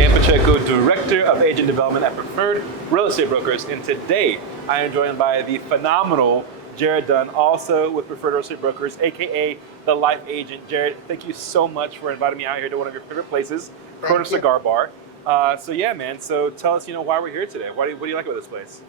Dan Pacheco, Director of Agent Development at Preferred Real Estate Brokers, and today I am joined by the phenomenal Jared Dunn, also with Preferred Real Estate Brokers, aka the Life Agent. Jared, thank you so much for inviting me out here to one of your favorite places, Corner Cigar Bar. So yeah, man. So tell us, why we're here today. What do you like about this place?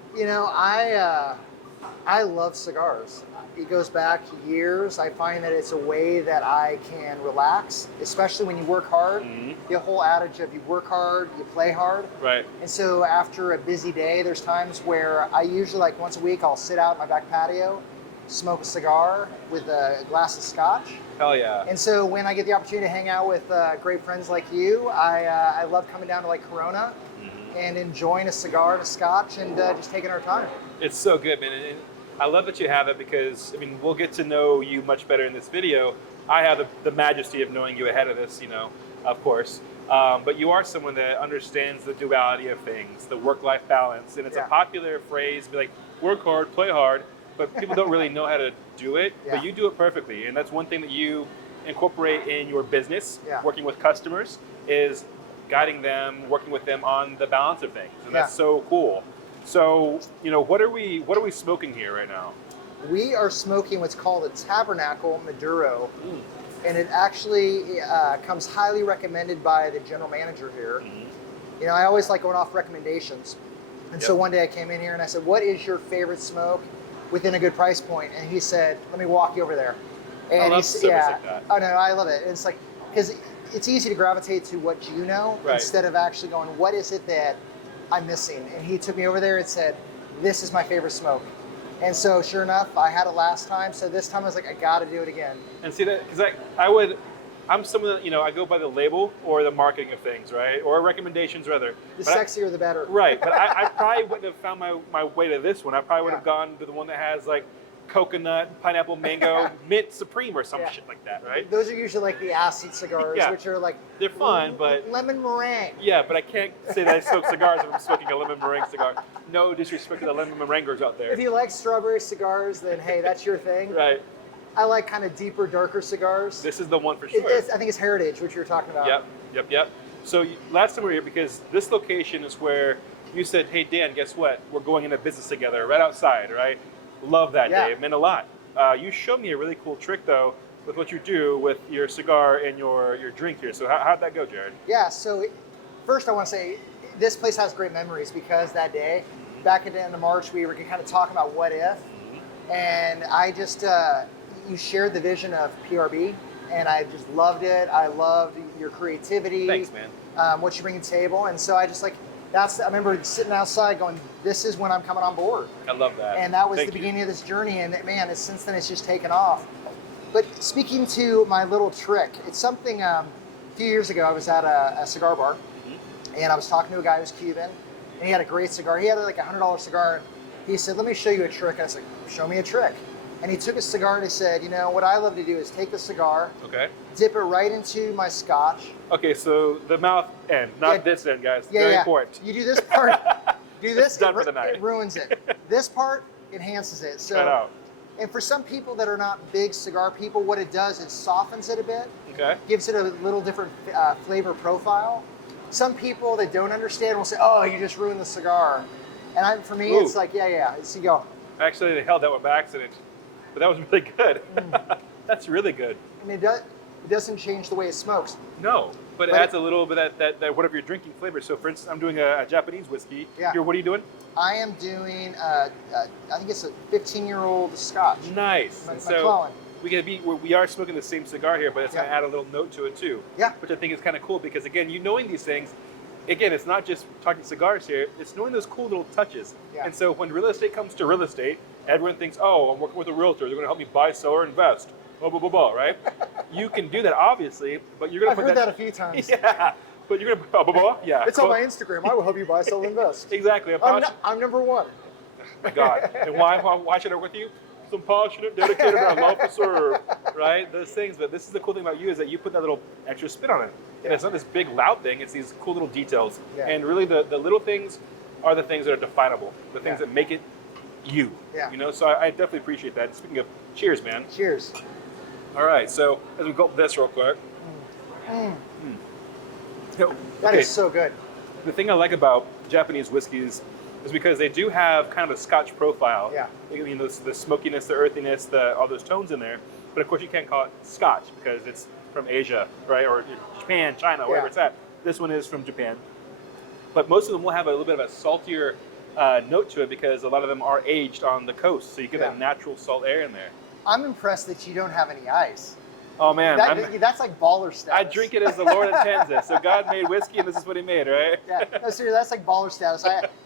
I love cigars. It goes back years. I find that it's a way that I can relax, especially when you work hard. Mm-hmm. The whole adage of you work hard, you play hard. Right. And so after a busy day, there's times where I usually, like once a week, I'll sit out in my back patio, smoke a cigar with a glass of scotch. Hell yeah. And so when I get the opportunity to hang out with great friends like you, I love coming down to like Corona and enjoying a cigar and a scotch and just taking our time. It's so good, man. And I love that you have it because, we'll get to know you much better in this video. I have the majesty of knowing you ahead of this, of course. But you are someone that understands the duality of things, the work-life balance. And it's a popular phrase, be like, work hard, play hard. But people don't really know how to do it. But you do it perfectly. And that's one thing that you incorporate in your business, working with customers, is guiding them, working with them on the balance of things. And that's so cool. So, what are we smoking here right now? We are smoking what's called a Tabernacle Maduro. And it actually comes highly recommended by the general manager here. I always like going off recommendations. And so one day I came in here and I said, what is your favorite smoke within a good price point? And he said, let me walk you over there. And I love service like that. Oh no, I love it. It's like, because it's easy to gravitate to what you know instead of actually going, what is it that I'm missing? And he took me over there and said, this is my favorite smoke. And so sure enough, I had it last time. So this time I was like, I got to do it again. And see that, because I'm someone that, I go by the label or the marketing of things, right? Or recommendations rather. The sexier the better. Right, but I probably wouldn't have found my way to this one. I probably would have gone to the one that has like coconut, pineapple, mango, mint supreme or some shit like that, right? Those are usually like the acid cigars, which are like... They're fun, but... Lemon meringue. Yeah, but I can't say that I smoke cigars if I'm smoking a lemon meringue cigar. No disrespect to the lemon meringuers out there. If you like strawberry cigars, then hey, that's your thing. Right. I like kind of deeper, darker cigars. This is the one for sure. I think it's Heritage, which you were talking about. Yep. So last time we were here, because this location is where you said, hey, Dan, guess what? We're going into business together right outside, right? Love that day. It meant a lot. You showed me a really cool trick, though, with what you do with your cigar and your drink here. So how'd that go, Jared? Yeah, so first I want to say this place has great memories because that day, back at the end of March, we were kind of talking about what if. And I just, you shared the vision of PRB, and I just loved it. I loved your creativity. Thanks, man. What you bring to the table. And so I just I remember sitting outside going, this is when I'm coming on board. I love that. And that was the beginning of this journey. And man, since then it's just taken off. But speaking to my little trick, it's something, a few years ago I was at a cigar bar and I was talking to a guy who was Cuban and he had a great cigar. He had like a $100 cigar. And he said, let me show you a trick. And I said, show me a trick. And he took a cigar and he said, what I love to do is take the cigar, dip it right into my scotch. Okay, so the mouth end, not this end, guys. Very important. You do this part, do this, done for the night. It ruins it. This part enhances it. So, and for some people that are not big cigar people, what it does, it softens it a bit. Gives it a little different flavor profile. Some people that don't understand will say, oh, you just ruined the cigar. And for me, it's like, so you go. Actually, they held that one by accident. But that was really good. That's really good. And it doesn't change the way it smokes. No, but it adds a little bit of that whatever you're drinking flavor. So for instance, I'm doing a Japanese whiskey. Here, what are you doing? I am doing, I think it's a 15-year-old Scotch. Nice. So we are smoking the same cigar here, but it's going to add a little note to it too. Which I think is kind of cool because again, knowing these things, again, it's not just talking cigars here, it's knowing those cool little touches. And so when real estate comes to real estate, everyone thinks, oh, I'm working with a realtor. They're going to help me buy, sell, or invest. Blah, blah, blah, blah, right? You can do that, obviously, but you're going to I've heard that a few times. But you're going to, blah, blah, blah. It's on my Instagram. I will help you buy, sell, invest. Exactly. I'm number one. Oh my God. And why should I work with you? Some passionate, dedicated, I love to serve, right? Those things. But this is the cool thing about you is that you put that little extra spin on it. And it's not this big, loud thing. It's these cool little details. And really, the little things are the things that are definable, the things that make it you. So I definitely appreciate that. Speaking of, cheers, man. Cheers. All right, so as we go this real quick. That is so good. The thing I like about Japanese whiskeys is because they do have kind of a Scotch profile. Yeah. You know, the smokiness, the earthiness, all those tones in there. But of course, you can't call it Scotch because it's from Asia, right? Or Japan, China, wherever it's at. This one is from Japan. But most of them will have a little bit of a saltier note to it because a lot of them are aged on the coast. So you get that natural salt air in there. I'm impressed that you don't have any ice. Oh man, that's like baller status. I drink it as the Lord intends it. So God made whiskey, and this is what He made, right? Yeah, no, seriously, that's like baller status.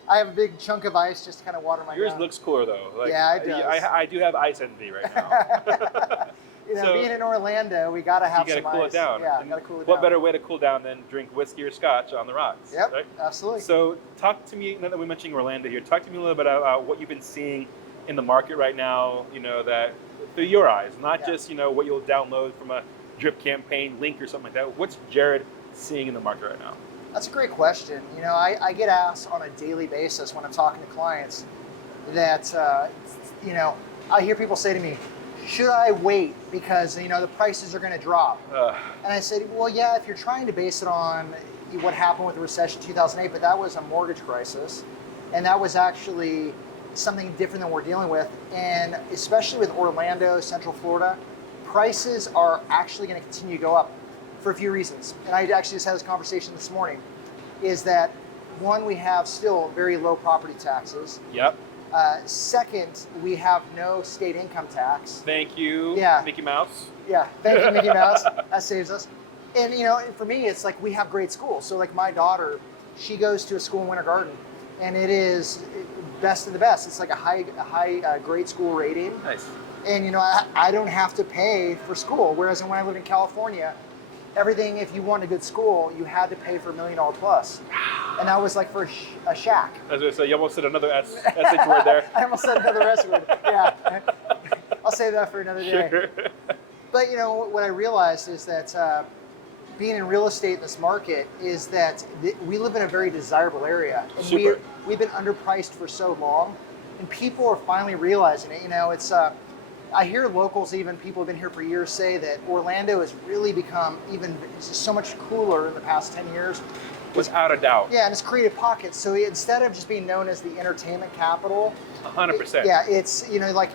I have a big chunk of ice just to kind of water my. Yours looks cooler though. Like, yeah, it does. I do have ice envy right now. You know, being in Orlando, we gotta have some ice. You gotta cool it down. Yeah, gotta cool it down. What better way to cool down than drink whiskey or scotch on the rocks? Yep, right? absolutely. So talk to me, now that we're mentioning Orlando here, talk to me a little bit about what you've been seeing in the market right now, you know, that through your eyes, not just, you know, what you'll download from a drip campaign link or something like that. What's Jared seeing in the market right now? That's a great question. You know, I get asked on a daily basis when I'm talking to clients that, you know, I hear people say to me, should I wait because, you know, the prices are going to drop? And I said, well, yeah, if you're trying to base it on what happened with the recession in 2008, but that was a mortgage crisis. And that was actually something different than we're dealing with. And especially with Orlando, Central Florida, prices are actually going to continue to go up for a few reasons. And I actually just had this conversation this morning, is that one, we have still very low property taxes. Yep. Second, we have no state income tax. Thank you, Mickey Mouse. Yeah, thank you, Mickey Mouse. That saves us. And, you know, for me, it's like we have great schools. So like my daughter, she goes to a school in Winter Garden, and it is best of the best. It's like a high grade school rating. Nice. And, you know, I don't have to pay for school. Whereas when I lived in California, everything, if you wanted a good school, you had to pay for $1 million plus. And that was like for a shack. As I say, you almost said another SH word there. I almost said another S word. Yeah. I'll save that for another day. Sure. But, you know, what I realized is that being in real estate in this market is that we live in a very desirable area. And we've been underpriced for so long. And people are finally realizing it. You know, it's... I hear locals, even people who've been here for years, say that Orlando has really become it's just so much cooler in the past 10 years. Without a doubt. Yeah, and it's created pockets. So instead of just being known as the entertainment capital, 100%. Yeah, it's, you know, like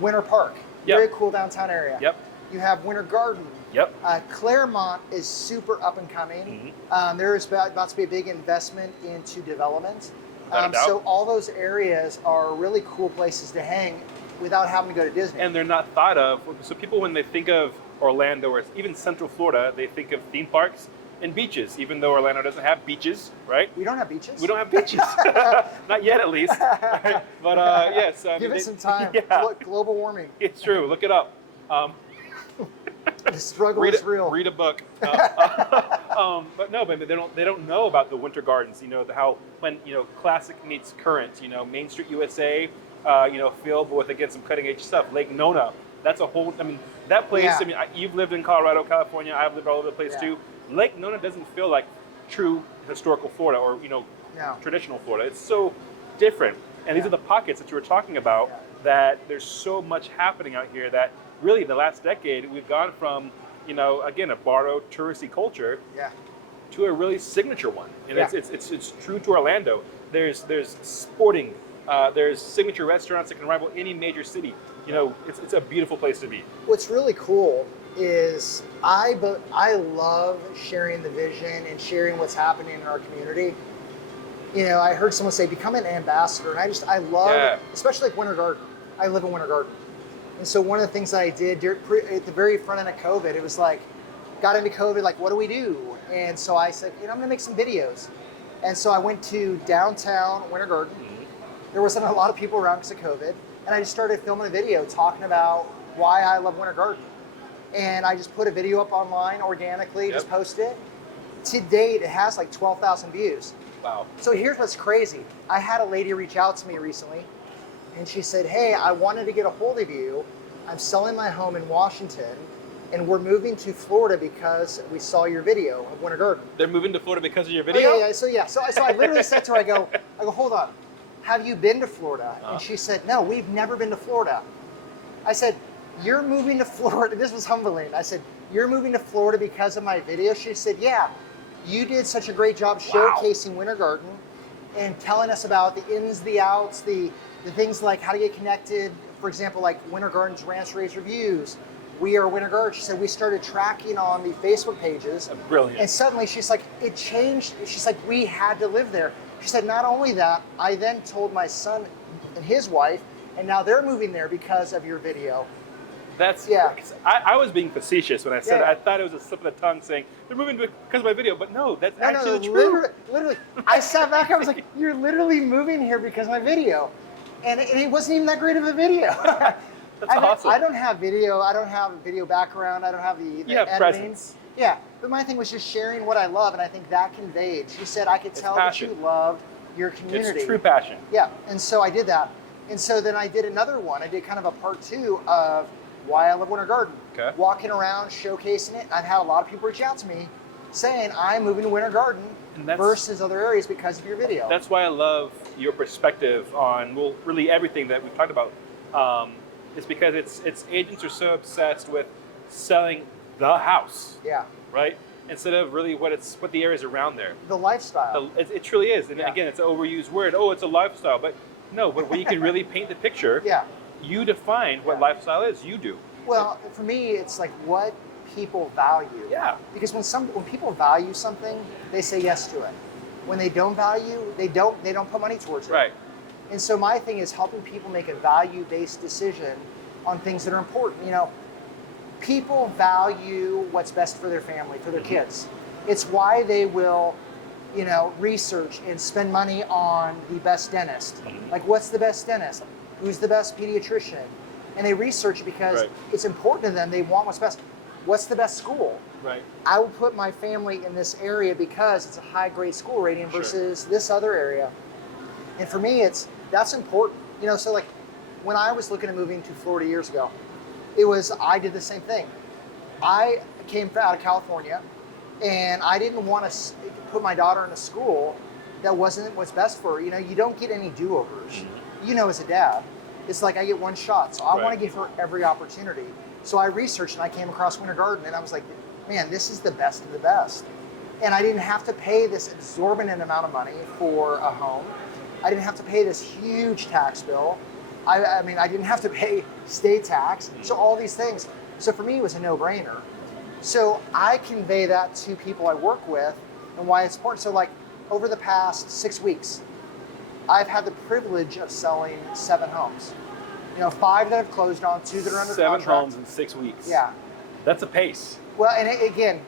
Winter Park, very cool downtown area. Yep. You have Winter Garden. Yep. Claremont is super up and coming. Mm-hmm. There is about to be a big investment into development. Without a doubt. So all those areas are really cool places to hang without having to go to Disney. And they're not thought of. So people, when they think of Orlando or even Central Florida, they think of theme parks and beaches, even though Orlando doesn't have beaches, right? We don't have beaches? We don't have beaches. Not yet, at least. Right? But yes. Give it some time. Yeah. Look, global warming. It's true. Look it up. The struggle is real. Read a book. But no, but they don't know about the winter gardens. You know how when classic meets current. Main Street USA. Filled with again some cutting edge stuff. Lake Nona. That's a whole. I mean, that place. Yeah. I mean, you've lived in Colorado, California. I've lived all over the place too. Lake Nona doesn't feel like true historical Florida or traditional Florida. It's so different. And these are the pockets that you were talking about. That there's so much happening out here that really in the last decade we've gone from again a borrowed touristy culture to a really signature one. And it's true to Orlando. There's sporting. There's signature restaurants that can rival any major city. It's a beautiful place to be. What's really cool is I love sharing the vision and sharing what's happening in our community. I heard someone say, become an ambassador. And I love, especially like Winter Garden. I live in Winter Garden. And so one of the things that I did at the very front end of COVID, it was like, got into COVID, like, what do we do? And so I said, I'm gonna make some videos. And so I went to downtown Winter Garden. There wasn't a lot of people around because of COVID. And I just started filming a video talking about why I love Winter Garden. And I just put a video up online organically, just posted it. To date, it has like 12,000 views. Wow. So here's what's crazy. I had a lady reach out to me recently, and she said, hey, I wanted to get a hold of you. I'm selling my home in Washington, and we're moving to Florida because we saw your video of Winter Garden. They're moving to Florida because of your video? Oh, yeah. So I literally said to her, I go, hold on. Have you been to Florida? And she said, no, we've never been to Florida. I said, you're moving to Florida. This was humbling. I said, you're moving to Florida because of my video? She said, yeah. you did such a great job showcasing Winter Garden and telling us about the ins, the outs, the things like how to get connected. For example, like Winter Garden's Ranch Raised Reviews. We are Winter Garden. She said we started tracking on the Facebook pages. Brilliant. And suddenly she's like, it changed. She's like, we had to live there. She said, not only that, I then told my son and his wife, and now they're moving there because of your video. That's Yeah. I was being facetious when I said Yeah. I thought it was a slip of the tongue saying they're moving because of my video, but no, that's actually true. Literally. I sat back, I was like, you're literally moving here because of my video. And it wasn't even that great of a video. That's awesome. I don't have video. I don't have a video background. I don't have the editing. Presence. Yeah, but my thing was just sharing what I love, and I think that conveyed. She said, I could tell that you loved your community. It's true passion. Yeah, and so I did that. And so then I did another one. I did kind of a part 2 of why I love Winter Garden. Okay. Walking around, showcasing it. I've had a lot of people reach out to me saying, I'm moving to Winter Garden versus other areas because of your video. That's why I love your perspective on, well, really everything that we've talked about. It's because it's agents are so obsessed with selling the house, right? Instead of really what the areas around there. The lifestyle. It truly is, and again, it's an overused word. Oh, it's a lifestyle, but no. But when you can really paint the picture, you define what lifestyle is. You do. Well, for me, it's like what people value. Yeah. Because when people value something, they say yes to it. When they don't value, they don't put money towards it. Right. And so my thing is helping people make a value-based decision on things that are important. You know, people value what's best for their family, for their kids. It's why they will, research and spend money on the best dentist. Like, what's the best dentist? Who's the best pediatrician? And they research because it's important to them. They want what's best. What's the best school? Right. I will put my family in this area because it's a high-grade school rating versus this other area. And for me, that's important. So like when I was looking at moving to Florida years ago, I did the same thing. I came out of California and I didn't want to put my daughter in a school that wasn't what's best for her. You don't get any do-overs. As a dad, it's like I get one shot. So I want to give her every opportunity. So I researched and I came across Winter Garden and I was like, man, this is the best of the best. And I didn't have to pay this exorbitant amount of money for a home. I didn't have to pay this huge tax bill. I mean, I didn't have to pay state tax. So all these things. So for me, it was a no-brainer. So I convey that to people I work with and why it's important. So like over the past 6 weeks, I've had the privilege of selling 7 homes. 5 that have closed on, 2 that are under 7 contract. homes in 6 weeks. Yeah. That's a pace. Well, and again,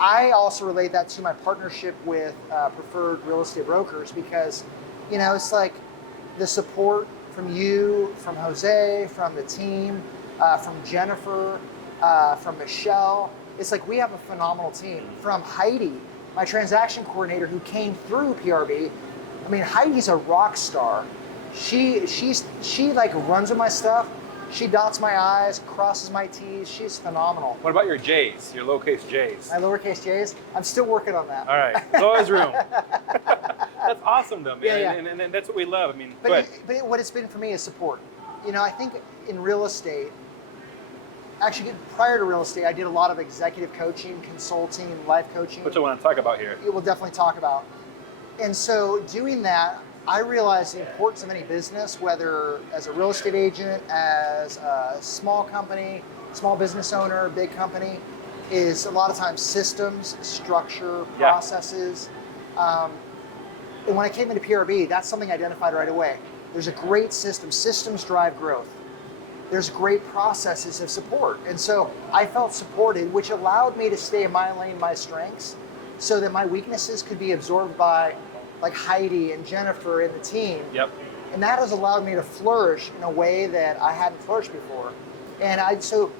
I also relate that to my partnership with Preferred Real Estate Brokers because, it's like the support from you, from Jose, from the team, from Jennifer, from Michelle. It's like we have a phenomenal team. From Heidi, my transaction coordinator who came through PRB. I mean, Heidi's a rock star. She like runs with my stuff. She dots my I's, crosses my T's. She's phenomenal. What about your J's, your lowercase J's? My lowercase J's? I'm still working on that. All right, there's always room. That's awesome though, man. Yeah. And that's what we love. I mean, but what it's been for me is support. I think in real estate, actually prior to real estate, I did a lot of executive coaching, consulting, and life coaching. Which I want to talk about here. We'll definitely talk about. And so doing that, I realized the importance of any business, whether as a real estate agent, as a small company, small business owner, big company, is a lot of times systems, structure, processes. And when I came into PRB, that's something I identified right away. There's a great system. Systems drive growth. There's great processes of support. And so I felt supported, which allowed me to stay in my lane, my strengths, so that my weaknesses could be absorbed by like Heidi and Jennifer and the team. Yep. And that has allowed me to flourish in a way that I hadn't flourished before. And so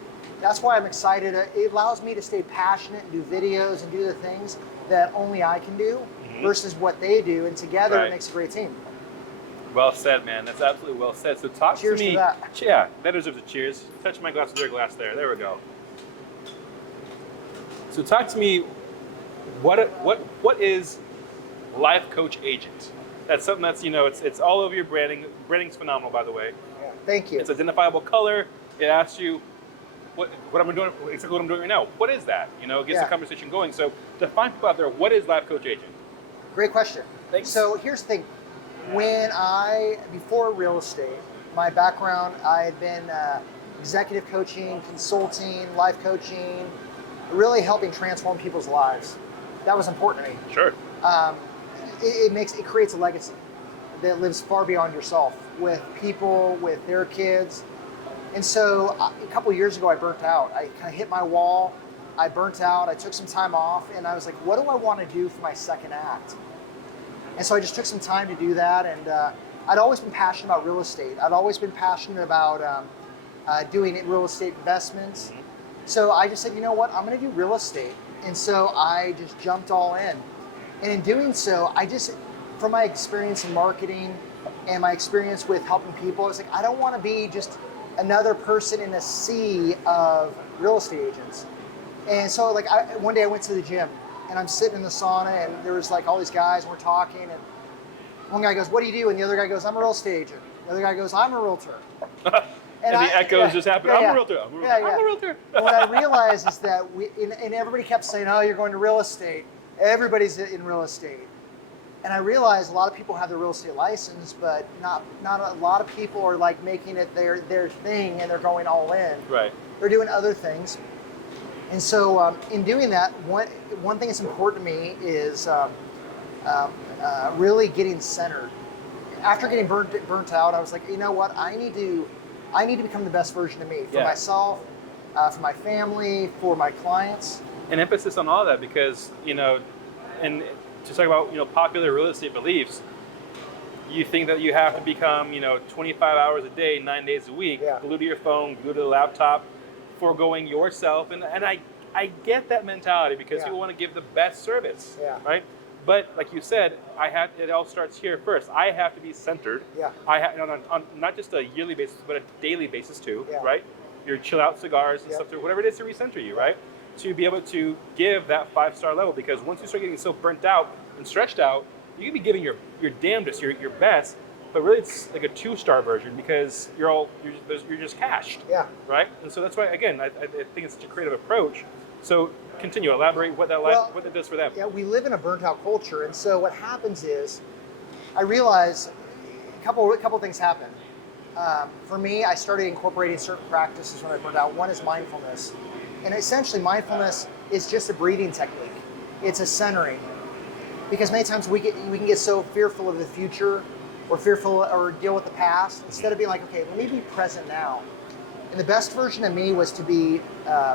that's why I'm excited. It allows me to stay passionate and do videos and do the things that only I can do versus what they do. And together it makes a great team. Well said, man. That's absolutely well said. So talk cheers to me. To that. Yeah, that deserves a cheers. Touch my glass with your glass there. There we go. So talk to me. What is life coach agent? That's something that's it's all over your branding. Branding's phenomenal, by the way. Thank you. It's identifiable color. It asks you what I'm doing, exactly what I'm doing right now. What is that? You know, it gets Yeah. the conversation going. So to find people out there, what is Life Coach Agent? Great question. Thanks. So here's the thing. Before real estate, my background, I had been executive coaching, consulting, life coaching, really helping transform people's lives. That was important to me. Sure. It creates a legacy that lives far beyond yourself with people, with their kids. And so a couple of years ago, I burnt out. I kind of hit my wall. I burnt out. I took some time off, and I was like, what do I want to do for my second act? And so I just took some time to do that. And I'd always been passionate about real estate. I'd always been passionate about doing real estate investments. So I just said, you know what? I'm going to do real estate. And so I just jumped all in. And in doing so, from my experience in marketing and my experience with helping people, I was like, I don't want to be just another person in a sea of real estate agents. And so one day I went to the gym and I'm sitting in the sauna and there was like all these guys and we're talking and one guy goes, what do you do? And the other guy goes, I'm a real estate agent. The other guy goes, I'm a realtor. And the echoes just happen. I'm a realtor. I'm a realtor. I'm a realtor. What I realized is that and everybody kept saying, oh, you're going to real estate. Everybody's in real estate. And I realized a lot of people have their real estate license, but not a lot of people are like making it their thing and they're going all in. Right. They're doing other things. And so in doing that, one thing that's important to me is really getting centered. After getting burnt out, I was like, you know what? I need to become the best version of me for myself, for my family, for my clients. An emphasis on all that because, you know, and to talk about, you know, popular real estate beliefs, you think that you have to become, you know, 25 hours a day, 9 days a week, glued to your phone, glued to the laptop, foregoing yourself. And I get that mentality because people want to give the best service, right? But like you said, it all starts here first. I have to be centered. Yeah. I have on not just a yearly basis, but a daily basis too, right? Your chill out cigars and stuff, whatever it is to recenter you, right? To be able to give that 5-star level, because once you start getting so burnt out and stretched out, you can be giving your damnedest, your best, but really it's like a 2-star version because you're just cashed, right? And so that's why, again, I think it's such a creative approach. So continue, elaborate what that does for them. Yeah, we live in a burnt out culture, and so what happens is, I realize a couple things happen. For me, I started incorporating certain practices when I burned out. One is mindfulness. And essentially, mindfulness is just a breathing technique. It's a centering. Because many times we can get so fearful of the future or fearful or deal with the past, instead of being like, okay, let me be present now. And the best version of me was to be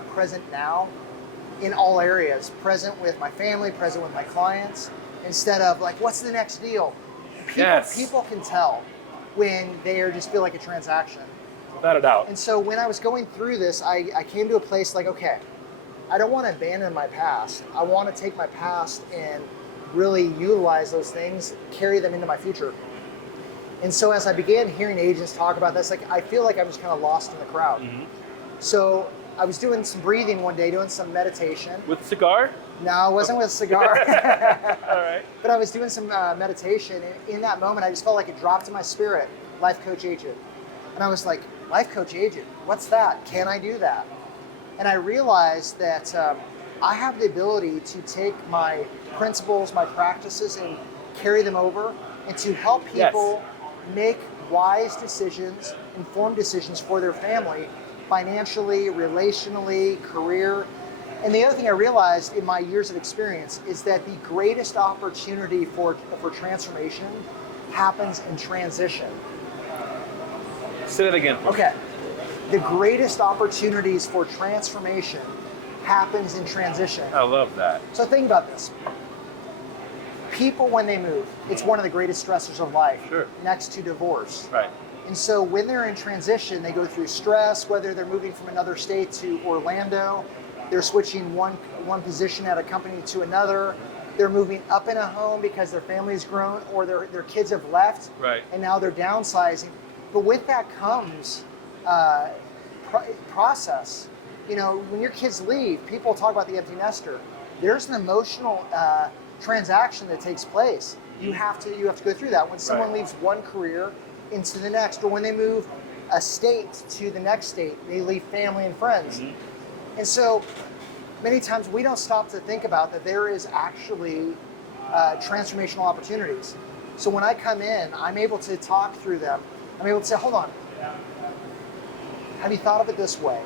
present now in all areas. Present with my family, present with my clients, instead of like, what's the next deal? People can tell when they just feel like a transaction. Without a doubt. And so when I was going through this, I came to a place like, okay, I don't want to abandon my past. I want to take my past and really utilize those things, carry them into my future. And so as I began hearing agents talk about this, like I feel like I'm just kind of lost in the crowd. Mm-hmm. So I was doing some breathing one day, doing some meditation. With a cigar? No, it wasn't with a cigar. All right. But I was doing some meditation, and in that moment, I just felt like it dropped in my spirit, Life Coach Agent. And I was like, Life Coach Agent, what's that? Can I do that? And I realized that I have the ability to take my principles, my practices, and carry them over, and to help people make wise decisions, informed decisions for their family, financially, relationally, career. And the other thing I realized in my years of experience is that the greatest opportunity for transformation happens in transition. Say that again. Okay. The greatest opportunities for transformation happens in transition. I love that. So think about this. People, when they move, it's one of the greatest stressors of life, next to divorce. Right. And so when they're in transition, they go through stress, whether they're moving from another state to Orlando, they're switching one position at a company to another, they're moving up in a home because their family's grown or their kids have left, and now they're downsizing. But with that comes process. You know, when your kids leave, people talk about the empty nester. There's an emotional transaction that takes place. You have to go through that when someone leaves one career into the next, or when they move a state to the next state. They leave family and friends. Mm-hmm. And so many times we don't stop to think about that there is actually transformational opportunities. So when I come in, I'm able to talk through them. I'm able to say, hold on, have you thought of it this way?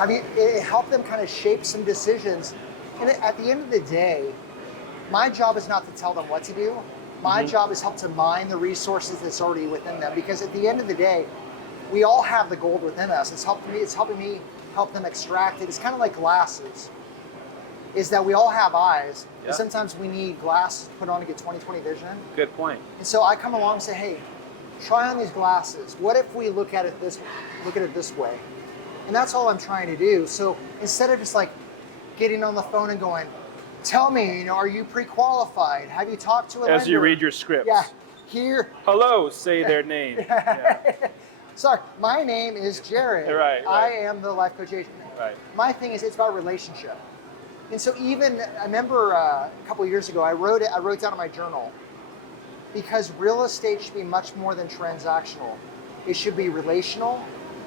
It helped them kind of shape some decisions. And at the end of the day, my job is not to tell them what to do. My job is help to mine the resources that's already within them. Because at the end of the day, we all have the gold within us. It's helping me help them extract it. It's kind of like glasses. Is that we all have eyes, but sometimes we need glasses put on to get 20/20 vision. Good point. And so I come along and say, hey, try on these glasses. What if we look at it this way? And that's all I'm trying to do. So instead of just like getting on the phone and going, tell me, are you pre-qualified? Have you talked to a lender? As you read your scripts. Yeah. Here. Hello, say their name. Yeah. Sorry, my name is Jared. Right. I am the life coach agent. Right. My thing is, it's about relationship. And so I remember a couple of years ago, I wrote down in my journal, because real estate should be much more than transactional. It should be relational,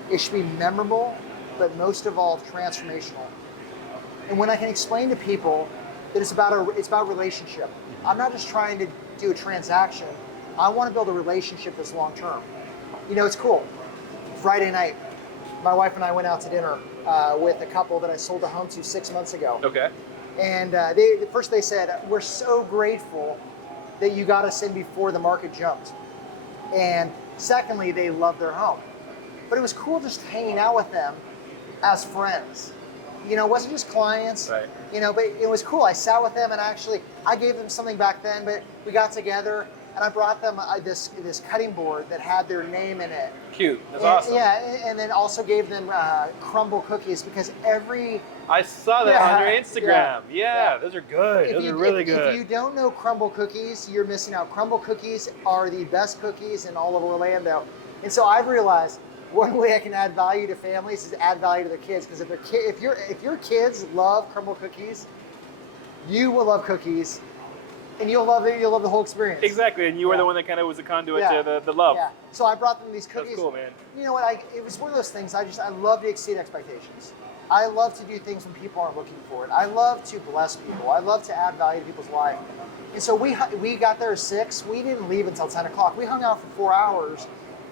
it should be memorable, but most of all, transformational. And when I can explain to people that it's about relationship, I'm not just trying to do a transaction. I want to build a relationship that's long term. It's cool. Friday night, my wife and I went out to dinner with a couple that I sold a home to 6 months ago. Okay. And first they said, we're so grateful that you got us in before the market jumped. And secondly, they loved their home. But it was cool just hanging out with them as friends. It wasn't just clients. Right. But it was cool. I sat with them and I gave them something back then, but we got together and I brought them this cutting board that had their name in it. Cute. That's awesome. Yeah, and then also gave them crumble cookies, because I saw that on your Instagram. Yeah, those are good. Those are really good. If you don't know crumble cookies, you're missing out. Crumble cookies are the best cookies in all of Orlando. And so I've realized one way I can add value to families is add value to their kids. Because if your kids love crumble cookies, you will love cookies. And you'll love it. You'll love the whole experience. Exactly, and you were the one that kind of was the conduit to the love. Yeah. So I brought them these cookies. That's cool, man. You know what? It was one of those things. I love to exceed expectations. I love to do things when people aren't looking for it. I love to bless people. I love to add value to people's life. And so we got there at 6. We didn't leave until 10 o'clock. We hung out for 4 hours,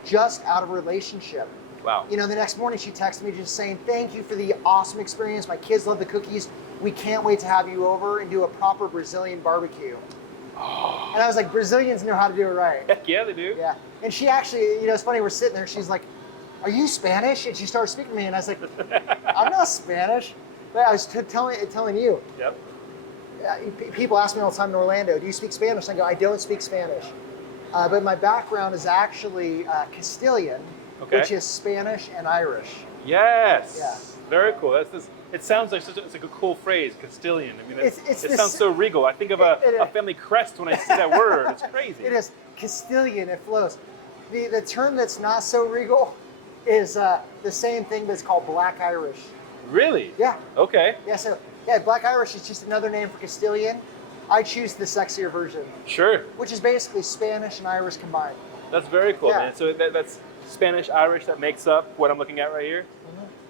just out of relationship. Wow. The next morning she texted me just saying, thank you for the awesome experience. My kids love the cookies. We can't wait to have you over and do a proper Brazilian barbecue. Oh. And I was like, Brazilians know how to do it right. Heck yeah, they do. Yeah. And she actually, it's funny, we're sitting there, she's like, are you Spanish? And she started speaking to me, and I was like, I'm not Spanish. But I was telling you. Yep. People ask me all the time in Orlando, do you speak Spanish? And I go, I don't speak Spanish. But my background is actually Castilian, which is Spanish and Irish. Yes. Yeah. Very cool. It sounds like it's like a cool phrase, Castilian. I mean, it this, sounds so regal. I think of a family crest when I see that word. It's crazy. It is Castilian. It flows. The term that's not so regal is the same thing, but it's called Black Irish. Really? Yeah. Okay. Yeah. So Black Irish is just another name for Castilian. I choose the sexier version. Sure. Which is basically Spanish and Irish combined. That's very cool, man. So that's Spanish, Irish, that makes up what I'm looking at right here.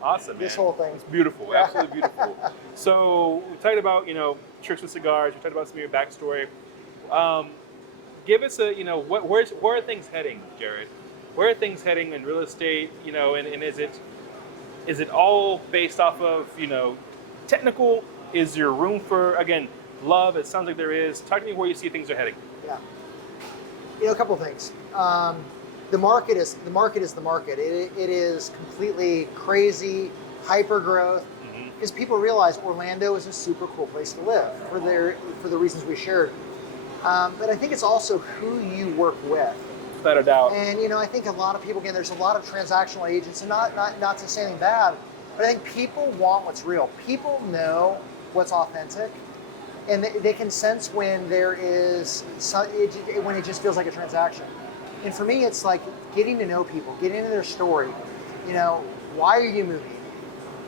Awesome, man. This whole thing. It's beautiful, absolutely beautiful. So we talked about, tricks with cigars. We talked about some of your backstory. Give us where are things heading, Jared? Where are things heading in real estate? And is it all based off of technical? Is there room for love? It sounds like there is. Talk to me where you see things are heading. Yeah. A couple of things. The market is the market. It is completely crazy, hyper growth, because people realize Orlando is a super cool place to live for the reasons we shared. But I think it's also who you work with. Without a doubt. And I think a lot of people, there's a lot of transactional agents, and not to say anything bad, but I think people want what's real. People know what's authentic, and they can sense when when it just feels like a transaction. And for me, it's like getting to know people, getting into their story. Why are you moving?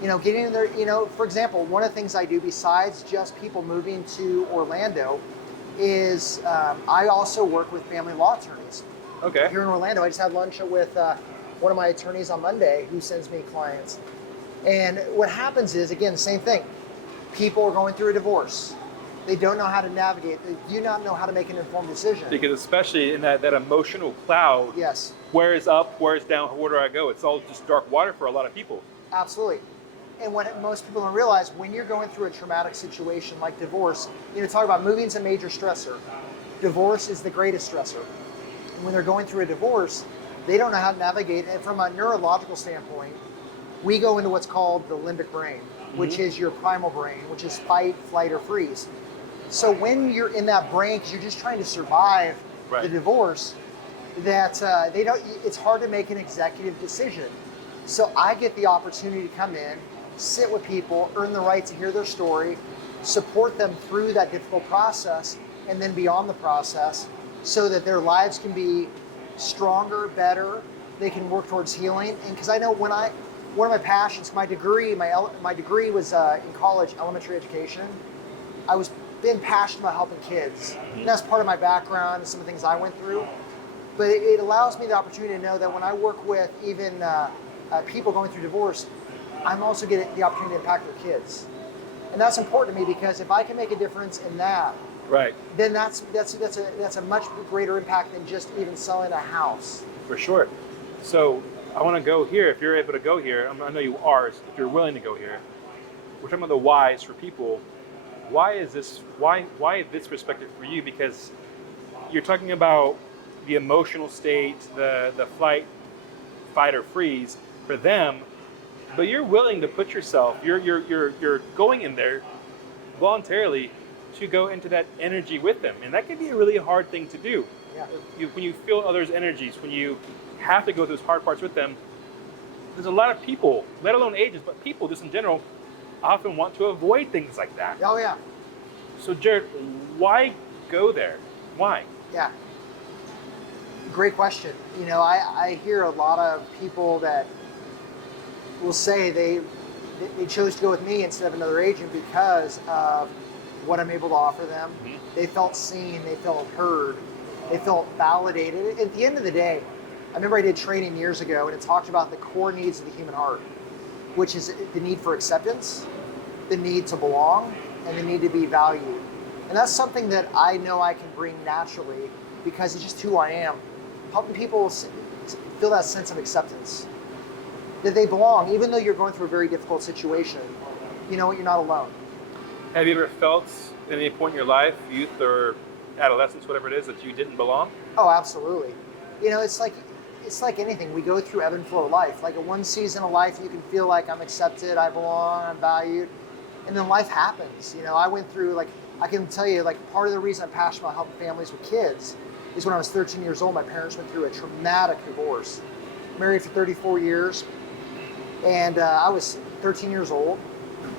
Getting in their, for example, one of the things I do besides just people moving to Orlando is I also work with family law attorneys. Okay. Here in Orlando, I just had lunch with one of my attorneys on Monday who sends me clients. And what happens is, again, the same thing. People are going through a divorce. They don't know how to navigate. They do not know how to make an informed decision. Because especially in that emotional cloud, Yes, where is up, where is down, where do I go? It's all just dark water for a lot of people. absolutely. And what most people don't realize, when you're going through a traumatic situation like divorce, talk about moving's a major stressor. Divorce is the greatest stressor. And when they're going through a divorce, they don't know how to navigate. And from a neurological standpoint, we go into what's called the limbic brain, which is your primal brain, which is fight, flight, or freeze. So when you're in that brain, because you're just trying to survive the divorce, that it's hard to make an executive decision. So I get the opportunity to come in, sit with people, earn the right to hear their story, support them through that difficult process, and then beyond the process, so that their lives can be stronger, better. They can work towards healing. And because I know one of my passions, my degree was in college, elementary education. I was been passionate about helping kids. And that's part of my background and some of the things I went through. But it allows me the opportunity to know that when I work with even people going through divorce, I'm also getting the opportunity to impact their kids. And that's important to me, because if I can make a difference in that, then that's a much greater impact than just even selling a house. For sure. So I want to go here. If you're able to go here, I know you are. If you're willing to go here, we're talking about the whys for people. Why is this? Why this perspective for you? Because you're talking about the emotional state, the flight, fight, or freeze for them, but you're willing to put yourself. You're going in there voluntarily to go into that energy with them, and that can be a really hard thing to do. Yeah. When you feel others' energies, when you have to go through those hard parts with them, there's a lot of people, let alone agents, but people just in general, often want to avoid things like that. Oh yeah. So Jared, why go there? Why? Yeah. Great question. I hear a lot of people that will say they chose to go with me instead of another agent because of what I'm able to offer them. Mm-hmm. They felt seen, they felt heard, they felt validated. At the end of the day, I remember I did training years ago, and it talked about the core needs of the human heart, which is the need for acceptance, the need to belong, and the need to be valued. And that's something that I know I can bring naturally because it's just who I am. Helping people feel that sense of acceptance, that they belong, even though you're going through a very difficult situation. You know what? You're not alone. Have you ever felt at any point in your life, youth or adolescence, whatever it is, that you didn't belong? Oh, absolutely. It's like anything. We go through ebb and flow of life. Like at one season of life, you can feel like I'm accepted, I belong, I'm valued. And then life happens. I went through, I can tell you, part of the reason I'm passionate about helping families with kids is when I was 13 years old, my parents went through a traumatic divorce. Married for 34 years. And I was 13 years old.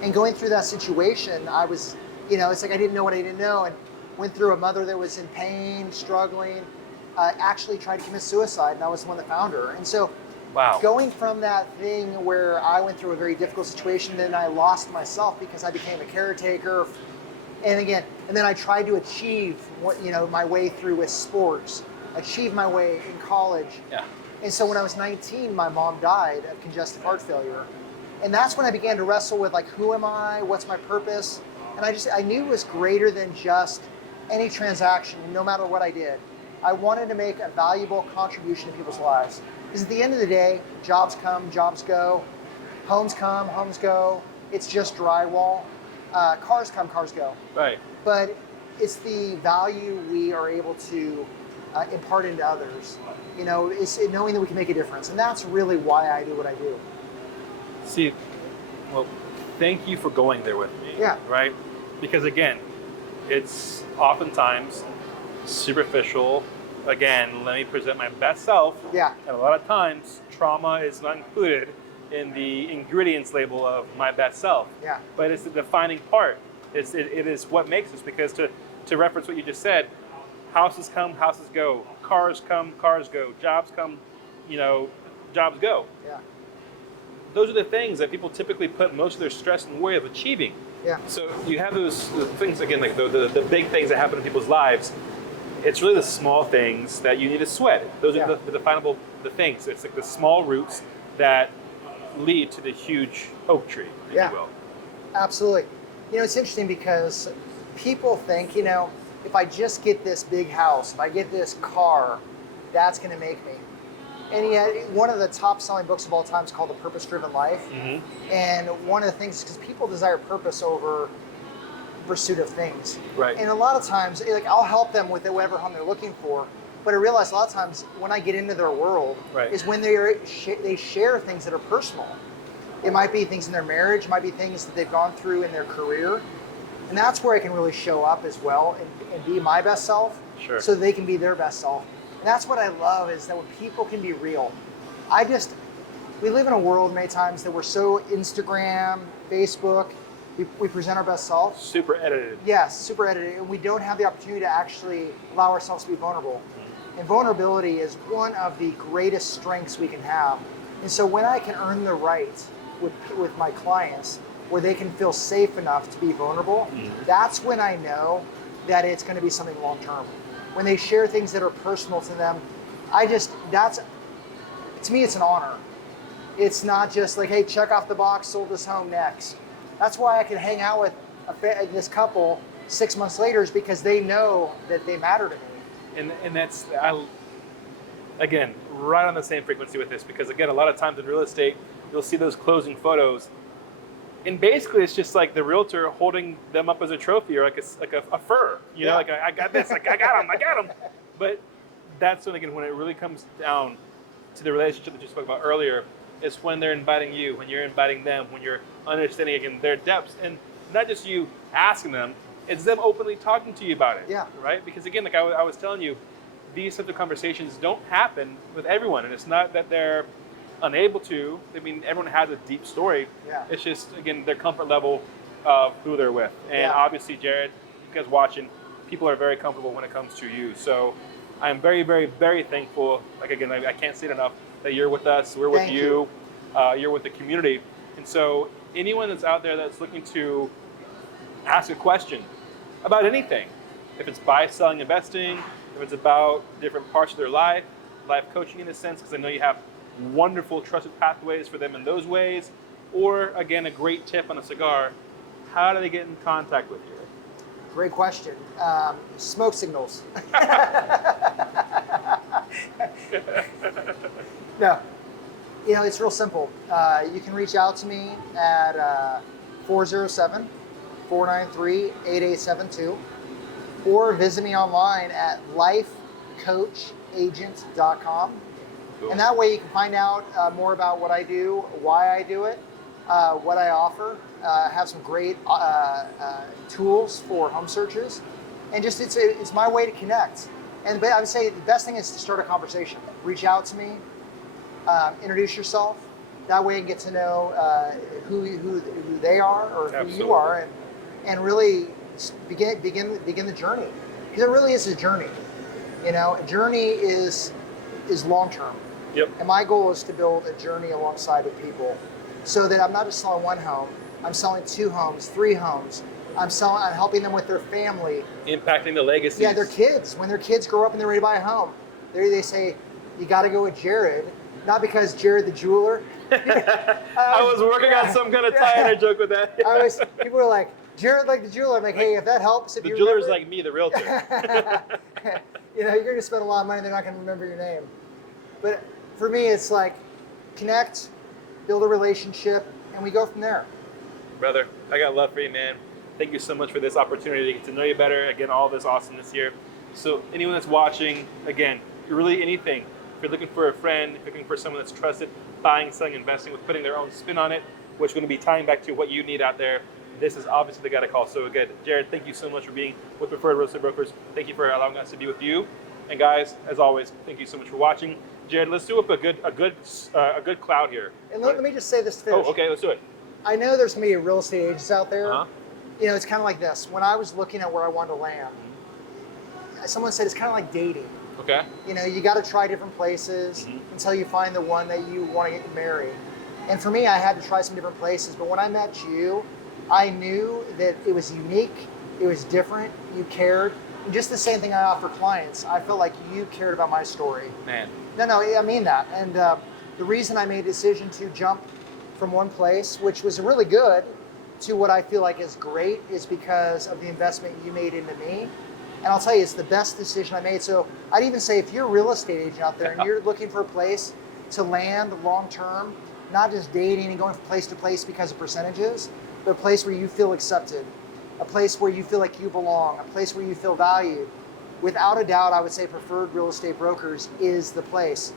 And going through that situation, I was, it's like I didn't know what I didn't know, and went through a mother that was in pain, struggling, actually tried to commit suicide, and I was the one that found her. And so going from that thing where I went through a very difficult situation, then I lost myself because I became a caretaker. And then I tried to achieve my way through with sports, achieve my way in college. Yeah. And so when I was 19, my mom died of congestive heart failure. And that's when I began to wrestle with who am I? What's my purpose? And I knew it was greater than just any transaction, no matter what I did. I wanted to make a valuable contribution to people's lives. Because at the end of the day, jobs come, jobs go. Homes come, homes go. It's just drywall. Cars come, cars go. Right. But it's the value we are able to impart into others. It's knowing that we can make a difference. And that's really why I do what I do. See, well, thank you for going there with me. Yeah. Right? Because again, it's oftentimes superficial. Again, let me present my best self. Yeah. And a lot of times, trauma is not included in the ingredients label of my best self. Yeah. But it's the defining part. It is what makes us, because to reference what you just said, houses come, houses go. Cars come, cars go. Jobs come, jobs go. Yeah. Those are the things that people typically put most of their stress and worry of achieving. Yeah. So you have those things, again, like the big things that happen in people's lives. it's really the small things that you need to sweat. Those Yeah. are the definable the things. It's like the small roots that lead to the huge oak tree, if Yeah. you will. Absolutely. It's interesting because people think, if I just get this big house, if I get this car, that's going to make me. And yet, one of the top selling books of all time is called The Purpose Driven Life. Mm-hmm. And one of the things is because people desire purpose over pursuit of things. Right. And a lot of times, like, I'll help them with whatever home they're looking for. But I realize a lot of times when I get into their world Right. is when they share things that are personal. It might be things in their marriage, it might be things that they've gone through in their career. And that's where I can really show up as well and be my best self. Sure. So they can be their best self. And that's what I love, is that when people can be real. We live in a world many times that we're so Instagram, Facebook, we present our best self. Super edited. Yes, super edited. And we don't have the opportunity to actually allow ourselves to be vulnerable. And vulnerability is one of the greatest strengths we can have. And so when I can earn the right with my clients, where they can feel safe enough to be vulnerable, that's when I know that it's going to be something long term. When they share things that are personal to them, to me, it's an honor. It's not just like, hey, check off the box, sold this home, next. That's why I can hang out with this couple 6 months later, is because they know that they matter to me. And that's, again, right on the same frequency with this, because again, a lot of times in real estate, you'll see those closing photos, and basically it's just like the realtor holding them up as a trophy, or like a fur, you know, like I got this, like I got him. But that's when, again, when it really comes down to the relationship that you spoke about earlier, is when they're inviting you, when you're inviting them, when you're understanding, again, their depths, and not just you asking them, it's them openly talking to you about it. Yeah. Right? Because again, like I was telling you, these types of conversations don't happen with everyone, and it's not that they're unable to. I mean, everyone has a deep story. Yeah. It's just, again, their comfort level of who they're with. And obviously, Jared, you guys watching, people are very comfortable when it comes to you. So I'm very, very, very thankful. Like, again, I can't say it enough, that you're with us, we're with you, you're with the community. And so anyone that's out there that's looking to ask a question about anything, if it's buy, selling, investing, if it's about different parts of their life coaching in a sense, because I know you have wonderful trusted pathways for them in those ways, or again, a great tip on a cigar, how do they get in contact with you? Great question. Smoke signals. No, it's real simple. You can reach out to me at 407-493-8872, or visit me online at lifecoachagent.com. Cool. And that way you can find out more about what I do, why I do it, what I offer. I have some great tools for home searches, and just it's my way to connect. But I would say the best thing is to start a conversation. Reach out to me, introduce yourself. That way I can get to know who they are, or who you are, and really begin the journey. Because it really is a journey. A journey is long term. Yep. And my goal is to build a journey alongside with people, so that I'm not just selling one home. I'm selling 2 homes, 3 homes. I'm helping them with their family. Impacting the legacies. Yeah, their kids. When their kids grow up and they're ready to buy a home, they say, you got to go with Jared. Not because Jared the jeweler. I was working on some kind of tie-in joke with that. People were like, Jared like the jeweler. I'm like, hey, if that helps. If the you jeweler's remember, like me, the realtor. you're going to spend a lot of money. They're not going to remember your name. But for me, it's like, connect, build a relationship, and we go from there. Brother, I got love for you, man. Thank you so much for this opportunity to get to know you better. Again, all this awesomeness here. So anyone that's watching, again, really anything. If you're looking for a friend, if you're looking for someone that's trusted, buying, selling, investing, with putting their own spin on it, which is going to be tying back to what you need out there, this is obviously the guy to call. So again, Jared, thank you so much for being with Preferred Real Estate Brokers. Thank you for allowing us to be with you. And guys, as always, thank you so much for watching. Jared, let's do up a good cloud here. And let me just say this to finish. Oh, okay, let's do it. I know there's going to be real estate agents out there. Uh-huh. It's kind of like this. When I was looking at where I wanted to land, someone said it's kind of like dating. Okay. You got to try different places until you find the one that you want to get married. And for me, I had to try some different places. But when I met you, I knew that it was unique, it was different, you cared, And just the same thing I offer clients. I felt like you cared about my story. Man. No, I mean that. And the reason I made a decision to jump from one place, which was really good, to what I feel like is great, is because of the investment you made into me. And I'll tell you, it's the best decision I made. So I'd even say if you're a real estate agent out there and you're looking for a place to land long term, not just dating and going from place to place because of percentages, but a place where you feel accepted, a place where you feel like you belong, a place where you feel valued, without a doubt, I would say Preferred Real Estate Brokers is the place.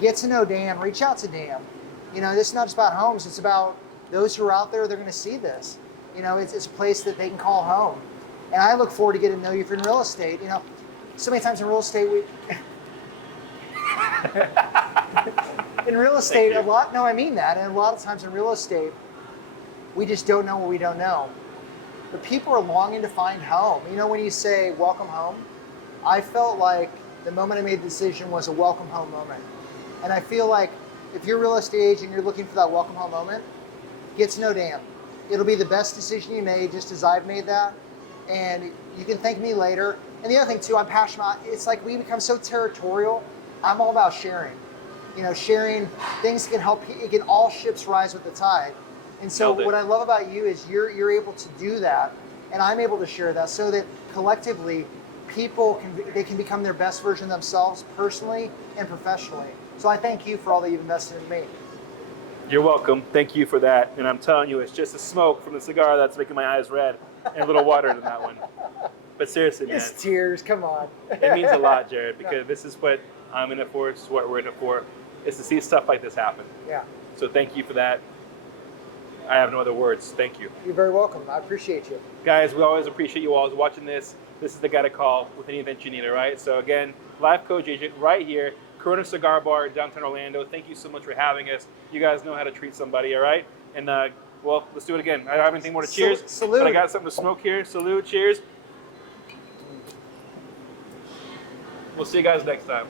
Get to know Dan, reach out to Dan. You know, this is not just about homes, it's about those who are out there, they're going to see this. You know, it's a place that they can call home. And I look forward to getting to know you if you're in real estate. You know, so many times in real estate, in real estate, a lot, no, I mean that. And a lot of times in real estate, we just don't know what we don't know. But people are longing to find home. You know, when you say welcome home, I felt like the moment I made the decision was a welcome home moment. And I feel like if you're a real estate agent and you're looking for that welcome home moment, get to know Dan. It'll be the best decision you made, just as I've made that. And you can thank me later. And the other thing too, I'm passionate. It's like we become so territorial. I'm all about sharing. You know, sharing things that can help. It can all ships rise with the tide. And so what I love about you is you're able to do that, and I'm able to share that, so that collectively, people can become their best version of themselves personally and professionally. So I thank you for all that you've invested in me. You're welcome. Thank you for that. And I'm telling you, it's just the smoke from the cigar that's making my eyes red, and a little water in that one. But seriously, man. It's tears, come on. It means a lot, Jared, because this is what I'm in it for, this is what we're in it for, is to see stuff like this happen. Yeah. So thank you for that. I have no other words. Thank you. You're very welcome. I appreciate you. Guys, we always appreciate you all watching this. This is the guy to call with any event you need, all right? So again, Life Coach Agent right here, Corona Cigar Bar, downtown Orlando. Thank you so much for having us. You guys know how to treat somebody, all right? And well, let's do it again. I don't have anything more to cheers, salute. but I got something to smoke here. Salute, cheers. We'll see you guys next time.